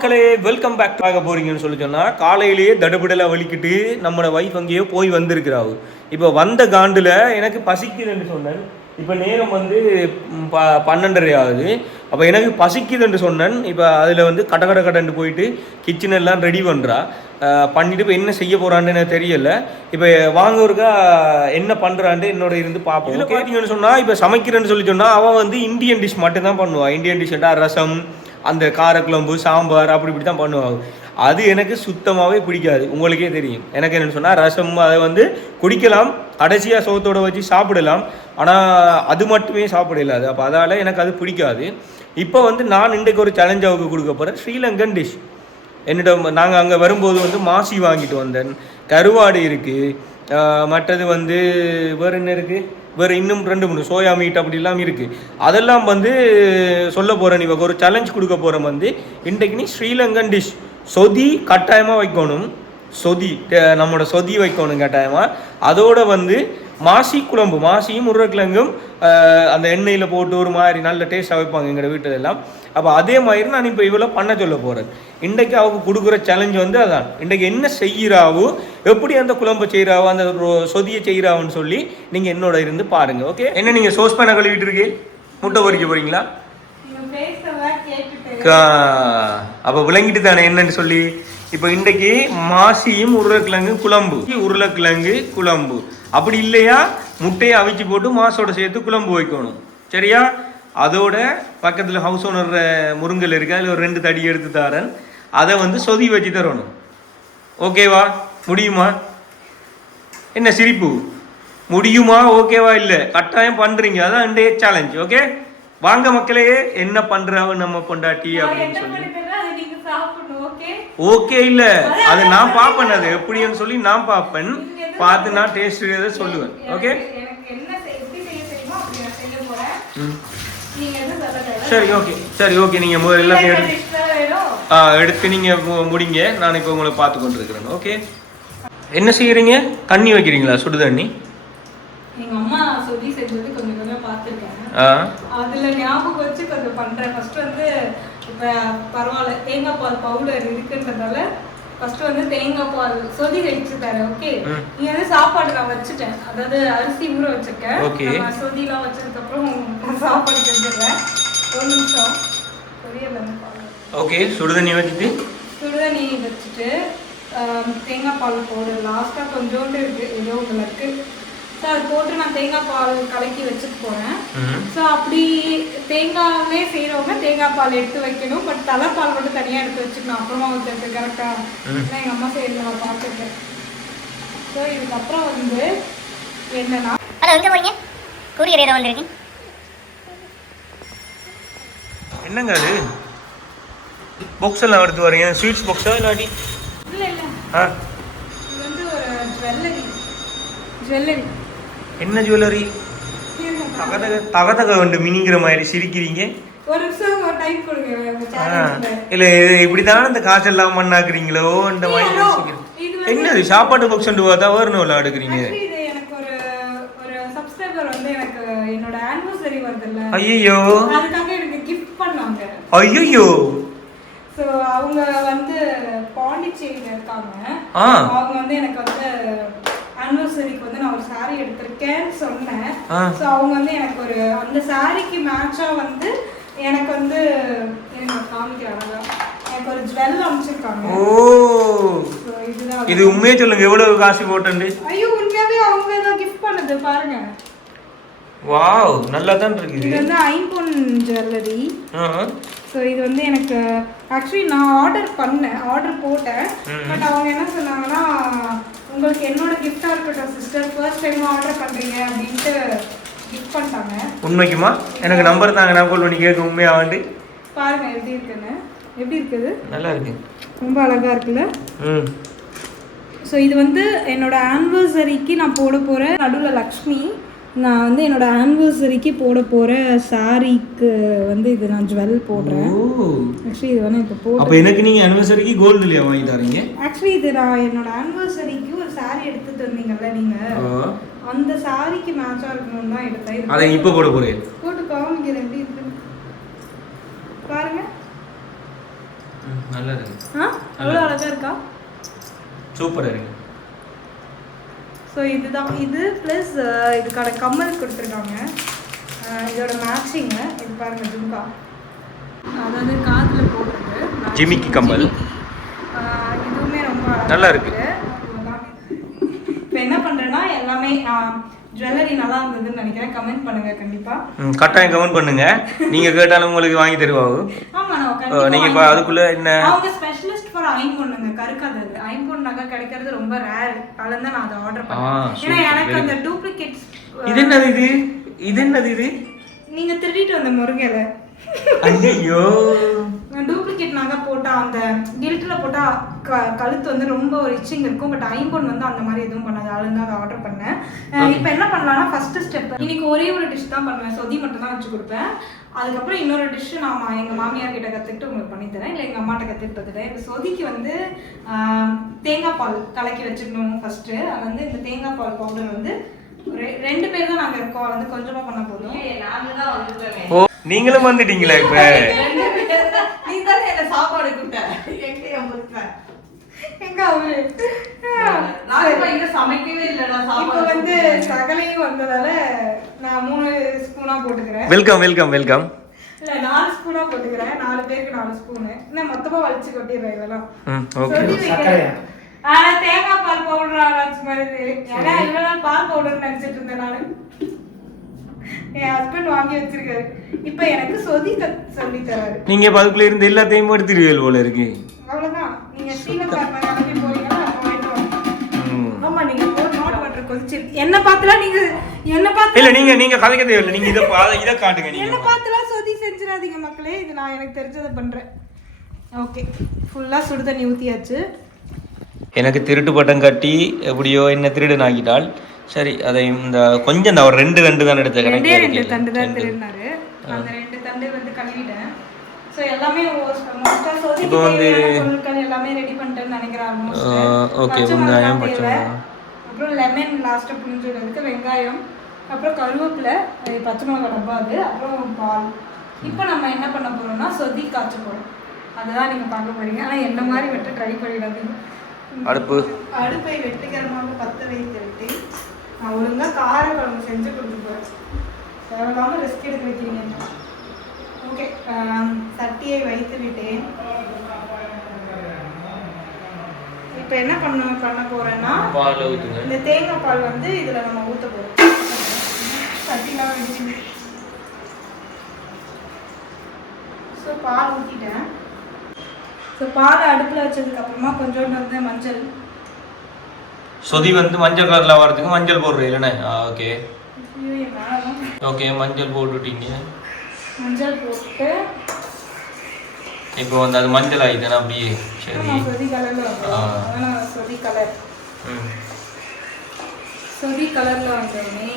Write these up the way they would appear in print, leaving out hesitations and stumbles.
மக்களே welcome back ஆக போறீங்கன்னு சொல்லி சொன்னால் காலையிலேயே தடுபடலாக வலிக்கிட்டு நம்மளோட வைஃப் அங்கேயோ போய் வந்திருக்கிறாவு. இப்போ வந்த காண்டில் எனக்கு பசிக்குதுன்னு சொன்னேன். இப்போ நேரம் வந்து 12:30 ஆகுது. அப்போ எனக்கு பசிக்குதுன்னு சொன்னேன். இப்போ அதில் வந்து கடன்னு போயிட்டு கிச்சன் எல்லாம் ரெடி பண்ணுறா. பண்ணிட்டு இப்போ என்ன செய்ய போகிறான்னு எனக்கு தெரியலை. இப்போ வாங்கவருக்கா என்ன பண்ணுறான்ட்டு என்னோட இருந்து பார்ப்போம். இதில் பார்த்தீங்கன்னு சொன்னால் இப்போ சமைக்கிறேன்னு சொல்லி சொன்னால் அவன் வந்து இந்தியன் டிஷ் மட்டும்தான் பண்ணுவான். இந்தியன் டிஷ்ஷா ரசம், அந்த காரக்குழம்பு, சாம்பார் இப்படி தான் பண்ணுவாங்க. அது எனக்கு சுத்தமாகவே பிடிக்காது. உங்களுக்கே தெரியும். எனக்கு என்னென்னு சொன்னால் ரசம் அதை வந்து குடிக்கலாம், கடைசியாக சோத்தோடு வச்சு சாப்பிடலாம். ஆனால் அது மட்டுமே சாப்பிடலாது. அப்போ அதால் எனக்கு அது பிடிக்காது. இப்போ வந்து நான் இன்றைக்கு ஒரு சேலஞ்சாவுக்கு கொடுக்க போகிறேன். ஸ்ரீலங்கன் டிஷ். என்னிடம் நாங்கள் அங்கே வரும்போது வந்து மாசி வாங்கிட்டு வந்தேன், கருவாடு இருக்குது, மற்றது வந்து வேறு என்ன இருக்குது, வேறு இன்னும் 2-3 சோயா மீட் அப்படிலாம் இருக்குது. அதெல்லாம் வந்து சொல்ல போகிறேன். இவங்க ஒரு சேலஞ்ச் கொடுக்க போகிறேன். வந்து இன்றைக்கு நீ ஸ்ரீலங்கன் டிஷ் சொதி கட்டாயமாக வைக்கணும். சொதி நம்மளோட சொதி வைக்கணும் கட்டாயமாக. அதோடு வந்து மாசி குழம்பு, மாசியும் உருளைக்கிழங்கும் அந்த எண்ணெயில் போட்டு ஒரு மாதிரி நல்ல டேஸ்ட்டாக வைப்பாங்க எங்கள் வீட்டில் எல்லாம். அப்போ அதே மாதிரி நான் இப்போ இவ்வளோ பண்ண சொல்ல போகிறேன். இன்றைக்கு அவங்க கொடுக்குற சேலஞ்ச் வந்து அதான். இன்றைக்கு என்ன செய்கிறாவோ, எப்படி அந்த குழம்பு செய்கிறாவோ, அந்த சொதியை செய்கிறாவோன்னு சொல்லி நீங்கள் என்னோட இருந்து பாருங்கள். ஓகே, என்ன நீங்கள் சோஸ் பேனை கழுவிட்டு இருக்கே, முட்டை பொறிக்க போகிறீங்களா? அப்போ விளங்கிட்டு தானே என்னன்னு சொல்லி. இப்போ இன்றைக்கு மாசியும் உருளைக்கிழங்கு குழம்பு. அப்படி இல்லையா முட்டையை அவிச்சு போட்டு மாசோட சேர்த்து குழம்பு வைக்கணும். சரியா? அதோட பக்கத்தில் ஹவுஸ் ஓனர் முருங்கல் இருக்கு, அதில் ஒரு 2 தடி எடுத்து தரேன். அதை வந்து சொதி வச்சு தரணும். ஓகேவா? முடியுமா? என்ன சிரிப்பு? முடியுமா? ஓகேவா? இல்லை, கட்டாயம் பண்ணுறீங்க. அதான் இன்றைய சேலஞ்ச். ஓகே, வாங்க மக்களே, என்ன பண்ணுறாவ நம்ம பொண்டாட்டி அப்படின்னு சொல்லி. ஓகே, இல்லை அது நான் பார்ப்பேன். அது எப்படின்னு சொல்லி நான் பார்ப்பேன். பார்த்து நான் டேஸ்ட் சொல்லுவேன். ஓகே, சரி ஓகே நீங்கள் எல்லாத்தையும் எடுத்து நீங்கள் முடிங்க. நான் இப்போ உங்களை பார்த்து கொண்டு இருக்கிறேன். ஓகே, என்ன செய்யறீங்க? தண்ணி வைக்கிறீங்களா? சுடு தண்ணி? எங்க அம்மா சொல்லி செஞ்சது கொஞ்சம் பார்த்துருக்கேன். அதுல ஞாபகம் வச்சு கொஞ்சம் பண்றேன். ஃபர்ஸ்ட் வந்து இப்ப பரவாயில்ல, தேங்காய் பால் பவுடர் இருக்குன்றதால ஃபர்ஸ்ட் வந்து தேங்காய் பால் சொதி வச்சு தரேன். ஓகே, நீ வந்து சாப்பாடு நான் வச்சுட்டேன், அதாவது அரிசி ஊற வச்சிருக்கேன். சொதிலாம் வச்சதுக்கு அப்புறம் சாப்பாடு செஞ்சிடுறேன். ஒரு நிமிஷம். ஓகே, சுடுதண்ணி வச்சுட்டு தேங்காய் பால் பவுடர் லாஸ்டா கொஞ்சோண்டு இருக்கு, ஏதோ உங்களுக்கு. ஸோ அது போட்டு நான் தேங்காய் பால் கலக்கி வச்சுட்டு போகிறேன். ஸோ அப்படி தேங்காயே செய்கிறவங்க தேங்காய் பால் எடுத்து வைக்கணும். பட் தலைப்பால் மட்டும் தனியாக எடுத்து வச்சுக்கணும். அப்புறமா வச்சுருக்கு கரெக்டாக. நான் எங்கள் அம்மா செய்யறது நான் பார்த்துருக்கேன். ஸோ இதுக்கப்புறம் வந்து என்னன்னா, என்னங்க அது பாக்ஸ் எல்லாம் எடுத்து வரீங்க? ஸ்வீட்ஸ் பாக்ஸா இல்லாட்டி? இல்லை இது வந்து ஒரு ஜுவல்லரி. என்ன ஜுவல்லரி? தகதக வந்து மினிங்கிற மாதிரி சிரிக்கிறீங்க. ஒரு நிமிஷம் ஒரு டைம் கொடுங்க. இல்ல இப்படிதான் இந்த காசெல்லாம் மண்ணாக்குறீங்களோ இந்த மாதிரி. என்னது சாப்பாட்டு பாக்ஸ் பார்த்தா வரணும் அடுக்குறீங்க? எனக்கு ஒரு சப்ஸ்கிரைபர் வந்து எனக்கு என்னோட ஆனிவர்சரி வருதுல்ல, ஐயோ அதுக்காக எனக்கு கிஃப்ட் பண்ணாங்க. ஐயோ, ஸோ அவங்க வந்து பாண்டிச்சேரியில் இருக்காங்க. அவங்க வந்து எனக்கு வந்து ஆனிவர்சரிக்கு வந்து நான் ஒரு சாரி எடுத்திருக்கேன்னு சொன்னேன். ஸோ அவங்க வந்து எனக்கு ஒரு அந்த சாரிக்கு மேட்சாக வந்து எனக்கு வந்து காமிக்கிறாங்க, எனக்கு ஒரு ஜுவல் அமைச்சிருக்காங்க. இது உண்மையே சொல்லுங்க, எவ்வளவு காசு போட்டு? ஐயோ, உண்மையாவே அவங்க தான் கிஃப்ட் பண்ணது பாருங்க. வாவ், நல்லா தான் இருக்குது. இது வந்து ஐம்பொன் ஜுவல்லரி. ஸோ இது வந்து எனக்கு ஆக்சுவலி நான் ஆர்டர் போட்டேன். பட் அவங்க என்ன சொன்னாங்கன்னா, உங்களுக்கு என்னோட கிஃப்டாக இருக்கட்டும் சிஸ்டர், ஃபர்ஸ்ட் டைம் ஆர்டர் பண்ணுறீங்க அப்படின்ட்டு கிஃப்ட் பண்ணிட்டாங்க. உண்மைக்குமா? எனக்கு நம்பர் தாங்க, நான் கால் பண்ணி கேட்க. உண்மையாக வந்து பாருங்க எப்படி இருக்குன்னு. எப்படி இருக்குது? நல்லா இருக்கு, ரொம்ப அழகாக இருக்குல்ல. ஸோ இது வந்து என்னோட ஆனிவர்சரிக்கு நான் போட போகிறேன். நடுவில் லக்ஷ்மி, நான் வந்து என்னோட ஆனிவர்சரிக்கு போட போகிற சாரிக்கு வந்து இது நான் ஜுவல் போடுறேன். ஆக்சுவலி இது வந்து இப்போ போடுறேன். அப்போ எனக்கு நீங்கள் ஆனிவர்சரிக்கு கோல்டு இல்லையா வாங்கி தரீங்க? ஆக்சுவலி இது நான் என்னோட ஆனிவர்சரிக்கு ஒரு சாரி எடுத்துட்டு வந்தீங்கல்ல நீங்கள், அந்த சாரிக்கு மேட்சாக இருக்கணும்னு தான் எடுத்தேன். அதை இப்போ போட போகிறேன். போட்டு காமிக்கிறேன் எப்படி இருக்கு பாருங்க. நல்லா இருக்கு. அவ்வளோ அழகா இருக்கா? சூப்பரா இருக்கு. ஸோ இதுதான் இது ப்ளஸ் இதுக்கான கம்மல் கொடுத்துருக்காங்க. இதோட மேட்சிங்கு இது பாருங்க, ஜும்கா, அதாவது காதில் போடுறது ஜிமிக்கி கம்மல். இதுவுமே ரொம்ப நல்லா இருக்கு. இப்போ என்ன பண்ணுறேன்னா எல்லாமே ஜுவல்லரி நல்லா இருந்ததுன்னு நினைக்கிறேன். கமெண்ட் பண்ணுங்க கண்டிப்பா. கட்டாயம் கமெண்ட் பண்ணுங்க. நீங்க கேட்டாலும் உங்களுக்கு வாங்கி தருவாங்க. ஆமா, நீங்க இப்ப அதுக்குள்ள என்ன அவங்க ஸ்பெஷலிஸ்ட் ஃபார் ஐம்பொன்னுங்க, கருக்காது. ஐம்பொன் நகை கிடைக்கிறது ரொம்ப ரேர். அதனால தான் நான் அதை ஆர்டர் பண்ணேன். ஏன்னா எனக்கு அந்த டூப்ளிகேட்ஸ். இது என்னது இது நீங்க திருடிட்டு வந்த முருங்கையில. ஐயோ, டூப்ளிகேட் நகை போட்டா அந்த கில்ட்ல போட்டா கழுத்து வந்து ரொம்ப ஒரு இச்சிங் இருக்கும். பட் ஐம்பொன் வந்து அந்த மாதிரி எதுவும் பண்ணாது. அதுதான் அதை ஆர்டர் பண்ணேன். இப்போ என்ன பண்ணலாம்னா ஃபர்ஸ்ட் ஸ்டெப் இன்னைக்கு ஒரே ஒரு டிஷ் தான் பண்ணுவேன். சொதி மட்டும் தான் வச்சு கொடுப்பேன். அதுக்கப்புறம் இன்னொரு டிஷ் நான் எங்கள் மாமியார் கிட்ட கற்றுக்கிட்டு உங்களுக்கு பண்ணித்தரேன், இல்லை எங்கள் அம்மாட்ட கற்றுக்கிட்டு. இப்போ சொதிக்கு வந்து தேங்காய் பால் கலக்கி வச்சுக்கணும் ஃபர்ஸ்ட்டு. அது வந்து இந்த தேங்காய் பால் பவுடர் வந்து 2 பேர் தான் நாங்கள் இருக்கோம். வந்து கொஞ்சமாக பண்ண போதும். நாங்கள் தான் வந்துட்டோம். நீங்களும் வந்துட்டீங்களா? இப்ப நீ தானே என்ன சாப்பாடு கூப்பிட்ட. எங்க அவரு இங்க சமைக்கவே இல்லடா. சாப்பாடு வந்து சகலையும் வந்ததால நான் 3 ஸ்பூனா போட்டுக்கிறேன். Welcome welcome welcome. இல்ல 4 ஸ்பூனா போட்டுக்கிறேன். 4 பேருக்கு 4 ஸ்பூன். நான் மொத்தமா வலிச்சு கொட்டிடுறேன் இதெல்லாம். ஓகே. தேங்காய் பால் பவுடர் ஆராய்ச்சி மாதிரி. ஏன்னா இவ்வளவு நாள் பால் பவுடர் நினைச்சிட்டு இருந்தேன் நானு. என் ஹஸ்பண்ட் வாங்கி வச்சிருக்காரு. இப்ப எனக்கு சொதி சொல்லி தராரு. நீங்க அதுக்குள்ள இருந்து எல்லாத்தையும் எடுத்துருவீங்க போல இருக்கு. அவ்வளவுதான். நீங்க ஸ்ரீலங்கா கிளம்பி போறீங்கன்னா நான் வாங்கிட்டு வரேன். ஆமா, நீங்க நோட் வாட்டர் கொதிச்சு என்ன பார்த்தலாம். நீங்க என்ன பார்த்து இல்ல நீங்க கதைக்க தேவையில்லை. நீங்க இத காட்டுங்க. நீங்க என்ன பார்த்தலாம் சொதி செஞ்சிராதீங்க மக்களே. இது நான் எனக்கு தெரிஞ்சதை பண்றேன். ஓகே, ஃபுல்லா சுடு தண்ணி ஊத்தியாச்சு. எனக்கு திருட்டு பட்டம் கட்டி எப்படியோ என்ன திருடன் ஆக்கிட்டாள். சரி, அதை இந்த கொஞ்சம் நான் ஒரு 2 தண்டு தான் எடுத்தேன். 2 தண்டு தான் திருடினாரு. அந்த 2 தண்டு வந்து கழுவிட்டேன். ஸோ எல்லாமே மோஸ்டா சொதிக்கு தேவையான பொருட்கள் எல்லாமே ரெடி பண்ணிட்டேன்னு நினைக்கிறேன். ஓகே, வெங்காயம், பச்சை மிளகாய், அப்புறம் லெமன் லாஸ்ட்டாக புளிஞ்சுடுறதுக்கு, வெங்காயம், அப்புறம் கருவேப்பிலை, பச்சை மிளகாய் டப்பா, அது அப்புறம் பால். இப்போ நம்ம என்ன பண்ண போறோம்னா சொதி காய்ச்ச போகிறோம். அதுதான் நீங்கள் பார்க்க போறீங்க. ஆனால் என்ன மாதிரி வெட்ட ட்ரை பண்ணிடாதீங்க. அடுப்பை வெற்றிகரமாக பற்ற வைத்து விட்டு நான் ஒழுங்காக கார குழம்பு செஞ்சு கொடுத்து போகிறேன். தேவையில்லாமல் ரிஸ்க் எடுக்க வைக்கிறீங்க. ஓகே, சட்டியை வைத்து விட்டேன். இப்போ என்ன பண்ண போறேன்னா இந்த தேங்காய் பால் வந்து இதில் நம்ம ஊற்ற போகிறோம். சட்டிலாம் வச்சு ஸோ பால் ஊற்றிட்டேன். ஸோ பாலை அடுப்பில் வச்சதுக்கப்புறமா கொஞ்சோண்டு வந்து மஞ்சள். சொதி வந்து மஞ்சள் கலர்ல வரதுக்கு மஞ்சள் போடுறேன் இல்லைண்ணே? ஓகே ஓகே, மஞ்சள் போட்டுட்டீங்க. மஞ்சள் போட்டு இப்போ வந்து அது மஞ்சள் ஆயிடுதுன்னா அப்படியே. சரி, சொதி கலர்ல சொதி கலர். சொதி கலர்ல வந்தோடனே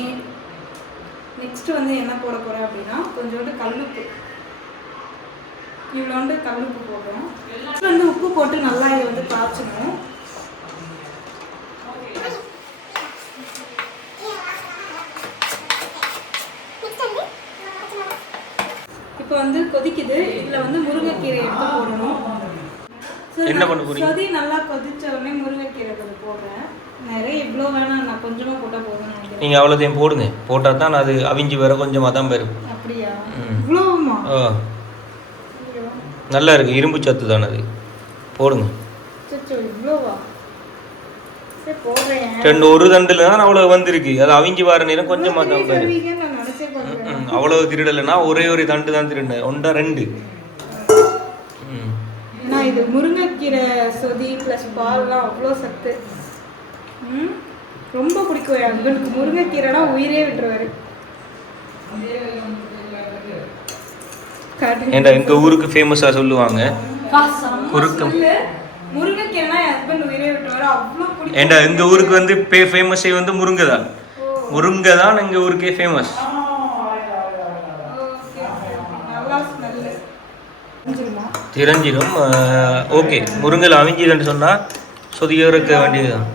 நெக்ஸ்ட் வந்து என்ன போட போறேன் அப்படின்னா கொஞ்சோண்டு கல்லுப்பு. இவ்வளோண்டு கல்லுப்பு போடுறோம். வந்து உப்பு போட்டு நல்லா இதை வந்து காய்ச்சணும். இப்போ வந்து கொதிக்குது. இதுல வந்து முருங்கைக்கீரை எடுத்து போடணும். என்ன பண்ண போறீங்க? சொதி நல்லா கொதிச்ச உடனே முருங்கைக்கீரை கொஞ்சம் போடுறேன். நிறைய இவ்வளோ வேணாம், நான் கொஞ்சமா போட்டா போதும் நினைக்கிறேன். நீங்க அவ்வளோதையும் போடுங்க. போட்டா தான் அது அவிஞ்சி வர கொஞ்சமா தான் வரும். அப்படியா? இவ்வளோமா? நல்லா இருக்கு, இரும்பு சத்து தானே அது. போடுங்க. இவ்வளோவா? சரி போடுறேன். 1 தண்டுல தான் அவ்வளவு வந்திருக்கு. அது அவிஞ்சி வர நேரம் கொஞ்சமா தான் வரும். அவ்வளவு திருடலைன்னா ஒரே ஒரு தண்டு தான் திருடினேன். 1 2. இது முருங்கைக்கீரை சொதி ப்ளஸ் பால்லாம் அவ்வளோ சத்து. ரொம்ப பிடிக்கும் என் ஹஸ்பண்டுக்கு. முருங்கைக்கீரைனா உயிரே விட்டுருவாரு. ஏண்டா எங்க ஊருக்கு ஃபேமஸா சொல்லுவாங்க குறுக்கம். முருங்கைக்கீரைனா என் ஹஸ்பண்ட் உயிரே விட்டுருவாரு. அவ்வளோ பிடிக்கும். ஏண்டா எங்க ஊருக்கு வந்து ஃபேமஸே வந்து முருங்கை தான். முருங்கை தான் எங்க ஊருக்கே ஃபேமஸ். தெரிஞ்சிடும். ஓகே, முருங்கல் அவிஞ்சிதுன்னு சொன்னால் சொதிய இருக்க வேண்டியதுதான்.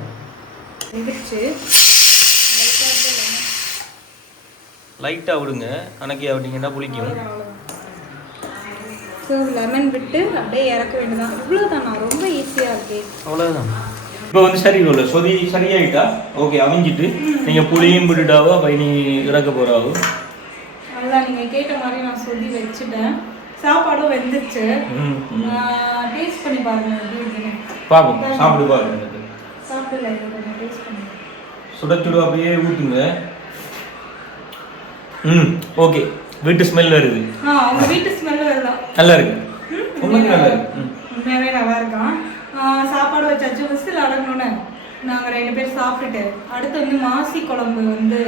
லைட்டாக விடுங்க, அன்னைக்கு அப்படிங்கன்னா புளிக்கும். ஸோ லெமன் விட்டு அப்படியே இறக்க வேண்டியதான். இவ்வளோதானா, ரொம்ப ஈஸியாக இருக்கு. அவ்வளோதான். இப்போ வந்து சரி இல்லை சொதி சரியாயிட்டா ஓகே அவிஞ்சிட்டு நீங்கள் புளியும் விட்டுட்டாவோ அப்போ நீ இறக்க போகிறாவோ. அதுதான் நீங்கள் கேட்ட மாதிரி நான் சொதி வச்சுட்டேன். சாப்பாடும் வெந்துருச்சு. டேஸ்ட் பண்ணி பாருங்க எப்படி இருக்குன்னு. பார்ப்போம், சாப்பிட்டு பாருங்க. சாப்பிட்டு டேஸ்ட் பண்ணி சுட சுட அப்படியே ஊற்றுங்க. ஓகே, வீட்டு ஸ்மெல் வருது. அவங்க வீட்டு ஸ்மெல் வருதா? நல்லா இருக்கு, உண்மைக்கு நல்லா இருக்கு, உண்மையாகவே நல்லா இருக்கான். சாப்பாடு வச்சாச்சு. விசில் அடங்கணுன்னு நாங்கள் 2 பேர் சாப்பிட்டுட்டு அடுத்து வந்து மாசி குழம்பு வந்து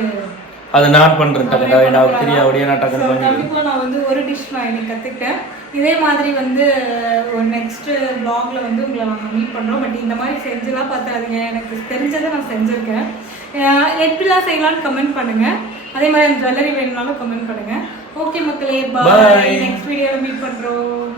அதை நான் பண்ணுறேன். கண்டிப்பாக நான் வந்து ஒரு டிஷ் நான் இன்னைக்கு கற்றுக்கிட்டேன். இதே மாதிரி வந்து ஒரு நெக்ஸ்ட்டு வ்ளாகில் வந்து உங்களை நாங்கள் மீட் பண்ணுறோம். பட் இந்த மாதிரி செஞ்சுலாம் பார்த்தாதீங்க, எனக்கு தெரிஞ்சதை நான் செஞ்சுருக்கேன். எப்படிலாம் செய்யலான்னு கமெண்ட் பண்ணுங்கள். அதே மாதிரி அந்த ஜுவல்லரி வேணும்னாலும் கமெண்ட் பண்ணுங்கள். ஓகே மக்களே, பாய். நெக்ஸ்ட் வீடியோவில் மீட் பண்ணுறோம்.